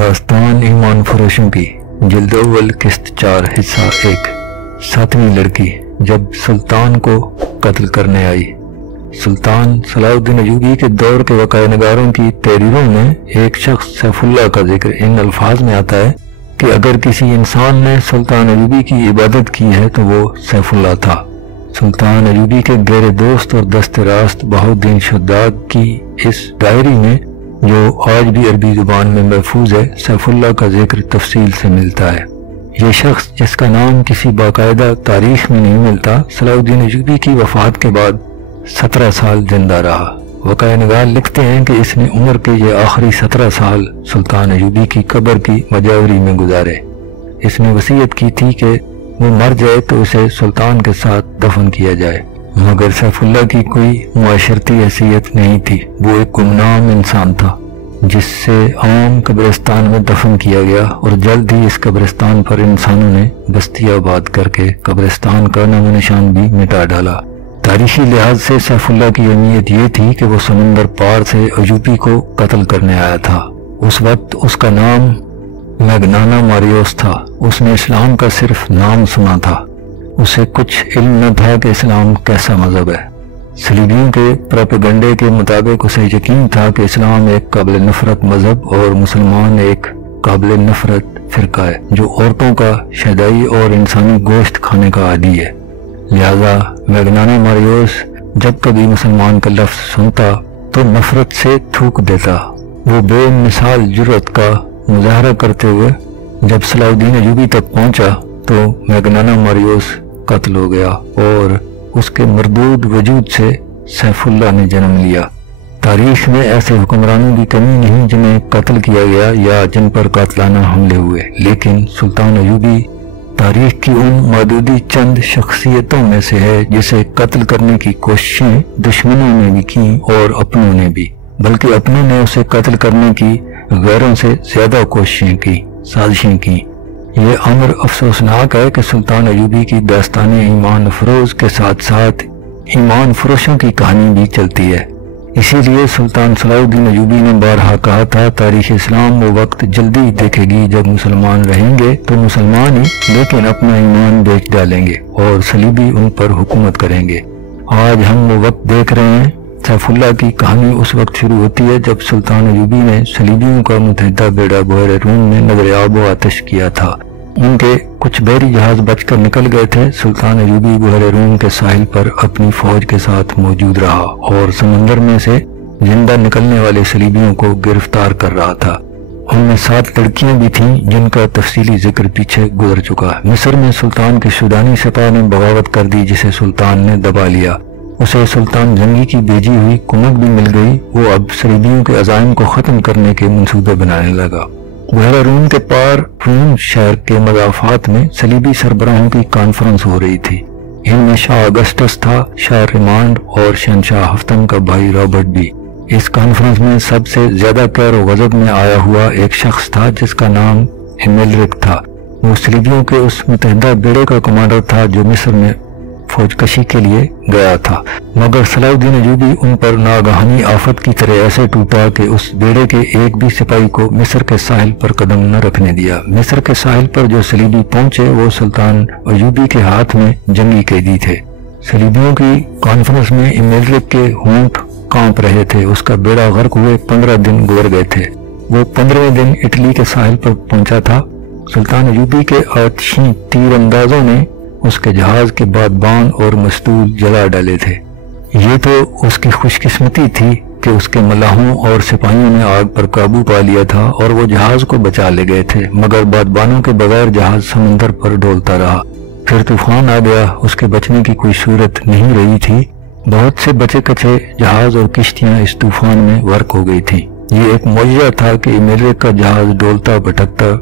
दास्तान ईमान फरोशों की जिल्द अव्वल किस्त 4 हिस्सा 1। 7वीं लड़की जब सुल्तान को कत्ल करने आई। सुल्तान सलाहुद्दीन अयूबी के दौर के वक़ाए नगारों की तहरीरों में एक शख्स सैफुल्लाह का जिक्र इन अल्फाज में आता है कि अगर किसी इंसान ने सुल्तान अयूबी की इबादत की है तो वो सैफुल्लाह था। सुल्तान अयूबी के गहरे दोस्त और दस्ते रास्त बहाउद्दीन शुद्दाद की इस डायरी में, जो आज भी अरबी जुबान में महफूज है, सैफुल्लाह का जिक्र तफसील से मिलता है। ये शख्स जिसका नाम किसी बाकायदा तारीख में नहीं मिलता, सलाहुद्दीन अयूबी की वफात के बाद 17 साल जिंदा रहा। वक़ाए नगार लिखते हैं कि इसने उम्र के ये आखिरी 17 साल सुल्तान अयूबी की कब्र की मजावरी में गुजारे। इसने वसीयत की थी कि वो मर जाए तो उसे सुल्तान के साथ दफन किया जाए, मगर सैफुल्लाह की कोई मुआशरती हैसियत नहीं थी। वो एक गुमनाम इंसान था जिससे आम कब्रिस्तान में दफन किया गया और जल्द ही इस कब्रिस्तान पर इंसानों ने बस्ती आबाद करके कब्रिस्तान का नामो निशान भी मिटा डाला। तारीखी लिहाज से सैफुल्लाह की अहमियत ये थी कि वो समंदर पार से अयूबी को कत्ल करने आया था। उस वक्त उसका नाम मैग्नाना मारियोस था। उसने इस्लाम का सिर्फ नाम सुना था, उसे कुछ इल्म न था कि इस्लाम कैसा मजहब है। सलीबियों के प्रोपेगंडे के मुताबिक उसे यकीन था कि इस्लाम एक काबिल नफरत मजहब और मुसलमान एक काबिल नफरत फिरका है जो औरतों का शदाई और इंसानी गोश्त खाने का आदी है। लिहाजा मैग्नाना मारियोस जब कभी मुसलमान का लफ्ज सुनता तो नफरत से थूक देता। वो बेमिसाल जुर्रत का मुजाहरा करते हुए जब सलाहुद्दीन अयूबी तक पहुंचा तो मैग्नाना मारियोस कत्ल हो गया और उसके मरदूद वजूद से सैफुल्लाह ने जन्म लिया। तारीख में ऐसे हुक्मरानों की कमी नहीं जिन्हें कत्ल किया गया या जिन पर कातलाना हमले हुए, लेकिन सुल्तान अयूबी तारीख की उन मौजूदी चंद शख्सियतों में से है जिसे कत्ल करने की कोशिशें दुश्मनों ने भी की और अपनों ने भी, बल्कि अपनों ने उसे कत्ल करने की गैरों से ज्यादा कोशिशें की, साजिशें की। ये अमर अफसोसनाक है कि सुल्तान अयूबी की दास्तान ईमान फरोज के साथ साथ ईमान फरोशों की कहानी भी चलती है। इसीलिए सुल्तान सलाहुद्दीन अयूबी ने बारहा कहा था, तारीख इस्लाम वो वक्त जल्दी देखेगी जब मुसलमान रहेंगे तो मुसलमान ही लेकिन अपना ईमान बेच डालेंगे और सलीबी उन पर हुकूमत करेंगे। आज हम वो वक्त देख रहे हैं। सैफुल्लाह की कहानी उस वक्त शुरू होती है जब सुल्तान अयूबी ने सलीबियों का मुतहदा बेड़ा बहर रूम में नजर आबो आतिश किया था। उनके कुछ बहरी जहाज बचकर निकल गए थे। सुल्तान अयूबी बहर रूम के साहिल पर अपनी फौज के साथ मौजूद रहा और समंदर में से जिंदा निकलने वाले सलीबियों को गिरफ्तार कर रहा था। उनमें 7 लड़कियां भी थीं जिनका तफसीली जिक्र पीछे गुजर चुका है। मिस्र में सुल्तान के शुदानी सिपाह ने बगावत कर दी जिसे सुल्तान ने दबा लिया। उसे सुल्तान जंगी की भेजी हुई कुमक भी मिल गई। वो अब सलीबियों के अज़ाइम को ख़त्म करने के मंसूबे बनाने लगा। बहरा रूम के पार रूम शहर के मदाफात में सलीबी सरबराहों की कॉन्फ्रेंस हो रही थी। इनमें शाह अगस्टस था, शाह रिमांड और शहनशाह हफ्तम का भाई रॉबर्ट भी। इस कॉन्फ्रेंस में सबसे ज्यादा कहर गजब में आया हुआ एक शख्स था जिसका नाम इमेलरिक था। वो सलीबियों के उस मुतहदा बेड़े का कमांडर था जो मिस्र में फौजकशी के लिए गया था, मगर सलाहुद्दीन अयूबी उन पर नागहानी आफत की तरह ऐसे टूटा कि उस बेड़े के एक भी सिपाही को मिस्र के साहिल पर कदम न रखने दिया। मिस्र के साहिल पर जो सलीबी पहुंचे वो सुल्तान अयूबी के हाथ में जंगी कैदी थे। सलीबियों की कॉन्फ्रेंस में इमेलरिक के होंठ कांप रहे थे। उसका बेड़ा गर्क हुए 15 दिन गुजर गए थे। वो 15वें दिन इटली के साहिल पर पहुंचा था। सुल्तान अयूबी के आतिशी तीर अंदाजों ने उसके जहाज के बादबान और मस्तूल जला डाले थे। ये तो उसकी खुशकिस्मती थी कि उसके मलाहों और सिपाहियों ने आग पर काबू पा लिया था और वो जहाज को बचा ले गए थे, मगर बादबानों के बगैर जहाज समंदर पर डोलता रहा। फिर तूफान आ गया। उसके बचने की कोई सूरत नहीं रही थी। बहुत से बचे कचे जहाज और किश्तियां इस तूफान में गर्क हो गई थी। ये एक मौजज़ा था कि इमेलरिक का जहाज डोलता भटकता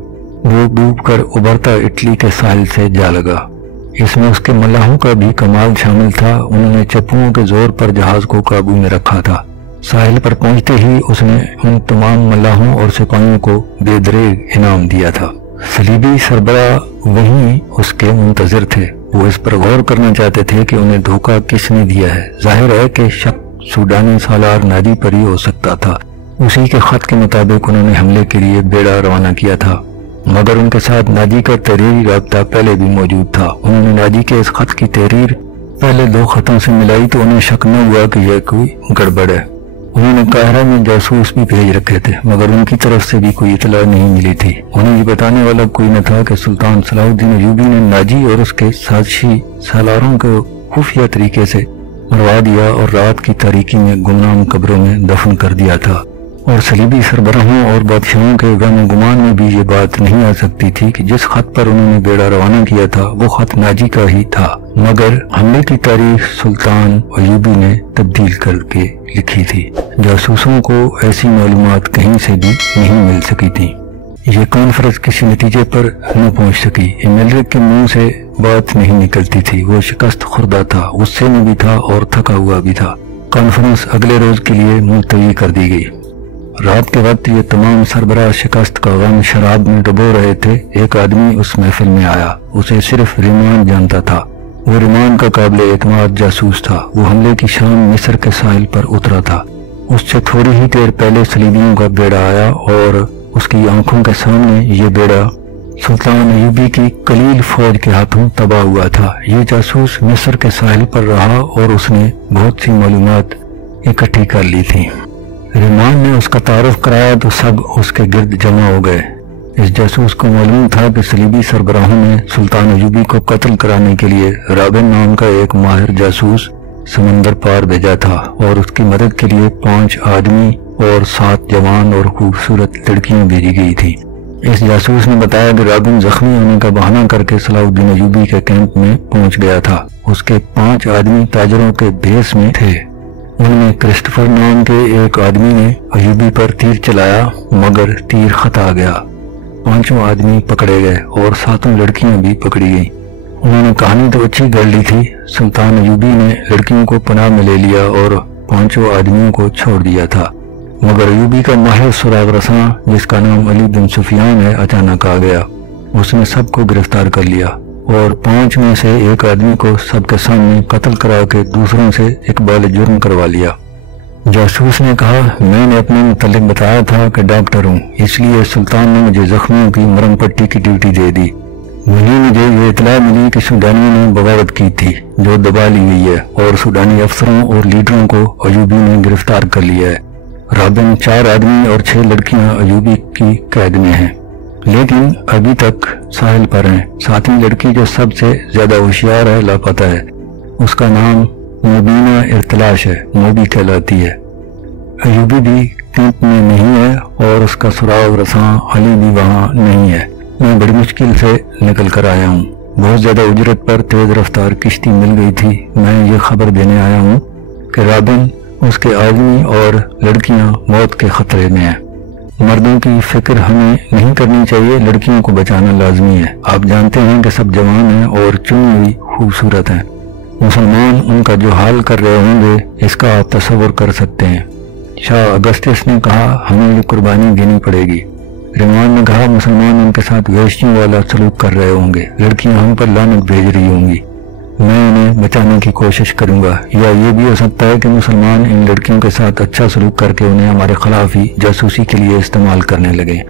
वो डूब कर उभरता इटली के साहिल से जा लगा। इसमें उसके मलाहों का भी कमाल शामिल था। उन्होंने चप्पुओं के जोर पर जहाज को काबू में रखा था। साहिल पर पहुंचते ही उसने उन तमाम मलाहों और सिपाहियों को बेदरेग इनाम दिया था। सलीबी सरबराह वहीं उसके मुंतजिर थे। वो इस पर गौर करना चाहते थे कि उन्हें धोखा किसने दिया है। जाहिर है कि शक सूडानी सालार नादी पर ही हो सकता था। اسی کے خط کے مطابق انہوں نے حملے کے لیے بیڑا روانہ کیا تھا، مگر ان کے ساتھ ناجی کا تحریری رابطہ پہلے بھی موجود تھا۔ انہوں نے ناجی کے اس خط کی تحریر پہلے 2 خطوں سے ملائی تو انہیں شک نہ ہوا کہ یہ کوئی گڑبڑ ہے۔ انہوں نے قاہرہ میں جاسوس بھی بھیج رکھے تھے، مگر ان کی طرف سے بھی کوئی اطلاع نہیں ملی تھی۔ انہیں یہ بتانے والا کوئی نہ تھا کہ سلطان صلاح الدین ایوبی نے ناجی اور اس کے سازشی سالاروں کو خفیہ طریقے سے مروا دیا اور رات کی تاریکی میں گمنام قبروں میں دفن کر دیا تھا، اور صلیبی سربراہوں اور بادشاہوں کے غم و گمان میں بھی یہ بات نہیں آ سکتی تھی کہ جس خط پر انہوں نے بیڑا روانہ کیا تھا وہ خط ناجی کا ہی تھا، مگر حملے کی تاریخ سلطان ایوبی نے تبدیل کر کے لکھی تھی۔ جاسوسوں کو ایسی معلومات کہیں سے بھی نہیں مل سکی تھی۔ یہ کانفرنس کسی نتیجے پر نہ پہنچ سکی۔ ایمیلرک کے منہ سے بات نہیں نکلتی تھی، وہ شکست خوردہ تھا، غصے میں بھی تھا اور تھکا ہوا بھی تھا۔ کانفرنس اگلے روز کے لیے ملتوی کر دی گئی۔ رات کے وقت یہ تمام سربراہ شکست کا غم شراب میں ڈبو رہے تھے۔ ایک آدمی اس محفل میں آیا، اسے صرف ریمان جانتا تھا۔ وہ ریمان کا قابل اعتماد جاسوس تھا۔ وہ حملے کی شام مصر کے ساحل پر اترا تھا۔ اس سے تھوڑی ہی دیر پہلے صلیبیوں کا بیڑا آیا اور اس کی آنکھوں کے سامنے یہ بیڑا سلطان ایوبی کی قلیل فوج کے ہاتھوں تباہ ہوا تھا۔ یہ جاسوس مصر کے ساحل پر رہا اور اس نے بہت سی معلومات اکٹھی کر لی تھیں۔ ریمان نے اس کا تعارف کرایا تو سب اس کے گرد جمع ہو گئے۔ اس جاسوس کو معلوم تھا کہ صلیبی سربراہوں نے سلطان ایوبی کو قتل کرانے کے لیے رابن نام کا ایک ماہر جاسوس سمندر پار بھیجا تھا، اور اس کی مدد کے لیے 5 آدمی اور 7 جوان اور خوبصورت لڑکیاں بھیجی گئی تھی۔ اس جاسوس نے بتایا کہ رابن زخمی ہونے کا بہانہ کر کے صلاح الدین ایوبی کے کیمپ میں پہنچ گیا تھا۔ اس کے 5 آدمی تاجروں کے بھیس میں تھے۔ ان میں کرسٹوفر نام کے ایک آدمی نے ایوبی پر تیر چلایا، مگر تیر خطا گیا۔ 5 آدمی پکڑے گئے اور 7 لڑکیاں بھی پکڑی گئیں۔ انہوں نے کہانی تو اچھی گڑھ لی تھی۔ سلطان ایوبی نے لڑکیوں کو پناہ میں لے لیا اور 5 آدمیوں کو چھوڑ دیا تھا، مگر ایوبی کا ماہر سراغ رساں جس کا نام علی بن سفیان ہے اچانک آ گیا۔ اس نے سب کو گرفتار کر لیا اور 5 میں سے ایک آدمی کو سب کے سامنے قتل کرا کے دوسروں سے اقبال جرم کروا لیا۔ جاسوس نے کہا، میں نے اپنے متعلق بتایا تھا کہ ڈاکٹر ہوں، اس لیے سلطان نے مجھے زخمیوں کی مرم پٹی کی ڈیوٹی دے دی۔ وہیں مجھے یہ اطلاع ملی کہ سوڈانیوں نے بغاوت کی تھی جو دبا لی گئی ہے، اور سوڈانی افسروں اور لیڈروں کو ایوبی نے گرفتار کر لیا ہے۔ رابن 4 آدمی اور 6 لڑکیاں ایوبی کی قید میں ہیں، لیکن ابھی تک ساحل پر ہیں۔ 7ویں لڑکی جو سب سے زیادہ ہوشیار ہے لاپتہ ہے۔ اس کا نام مبینہ ارتلاش ہے، موبی کہلاتی ہے۔ ایوبی بھی کیمپ میں نہیں ہے اور اس کا سراغ رساں علی بھی وہاں نہیں ہے۔ میں بڑی مشکل سے نکل کر آیا ہوں۔ بہت زیادہ اجرت پر تیز رفتار کشتی مل گئی تھی۔ میں یہ خبر دینے آیا ہوں کہ رابن، اس کے آدمی اور لڑکیاں موت کے خطرے میں ہیں۔ مردوں کی فکر ہمیں نہیں کرنی چاہیے، لڑکیوں کو بچانا لازمی ہے۔ آپ جانتے ہیں کہ سب جوان ہیں اور چنی ہوئی خوبصورت ہیں۔ مسلمان ان کا جو حال کر رہے ہوں گے اس کا آپ تصور کر سکتے ہیں۔ شاہ اگسطس نے کہا، ہمیں یہ قربانی دینی پڑے گی۔ ریمان نے کہا، مسلمان ان کے ساتھ وحشیوں والا سلوک کر رہے ہوں گے، لڑکیاں ہم پر لعنت بھیج رہی ہوں گی۔ میں انہیں بچانے کی کوشش کروں گا، یا یہ بھی ہو سکتا ہے کہ مسلمان ان لڑکیوں کے ساتھ اچھا سلوک کر کے انہیں ہمارے خلاف ہی جاسوسی کے لیے استعمال کرنے لگیں۔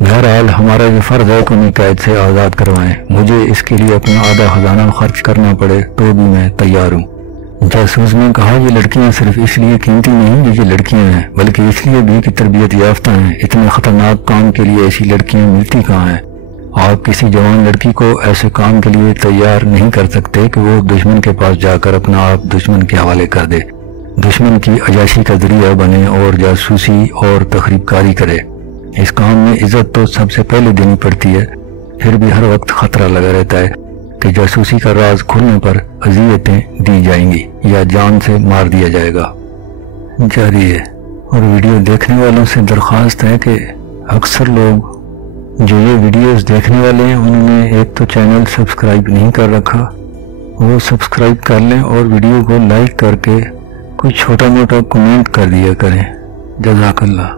بہرحال ہمارا یہ فرض ہے کہ انہیں قید سے آزاد کروائیں، مجھے اس کے لیے اپنا آدھا خزانہ خرچ کرنا پڑے تو بھی میں تیار ہوں۔ جاسوس نے کہا، یہ لڑکیاں صرف اس لیے قیمتی نہیں کہ یہ لڑکیاں ہیں، بلکہ اس لیے بھی کہ تربیت یافتہ ہیں۔ اتنے خطرناک کام کے لیے ایسی لڑکیاں ملتی کہاں ہیں؟ آپ کسی جوان لڑکی کو ایسے کام کے لیے تیار نہیں کر سکتے کہ وہ دشمن کے پاس جا کر اپنا آپ دشمن کے حوالے کر دے، دشمن کی عیاشی کا ذریعہ بنے اور جاسوسی اور تخریب کاری کرے۔ اس کام میں عزت تو سب سے پہلے دینی پڑتی ہے، پھر بھی ہر وقت خطرہ لگا رہتا ہے کہ جاسوسی کا راز کھلنے پر اذیتیں دی جائیں گی یا جان سے مار دیا جائے گا۔ جاری ہے۔ اور ویڈیو دیکھنے والوں سے درخواست ہے کہ اکثر لوگ جو یہ ویڈیوز دیکھنے والے ہیں انہوں نے ایک تو چینل سبسکرائب نہیں کر رکھا، وہ سبسکرائب کر لیں اور ویڈیو کو لائک کر کے کوئی چھوٹا موٹا کمنٹ کر دیا کریں۔ جزاک اللہ۔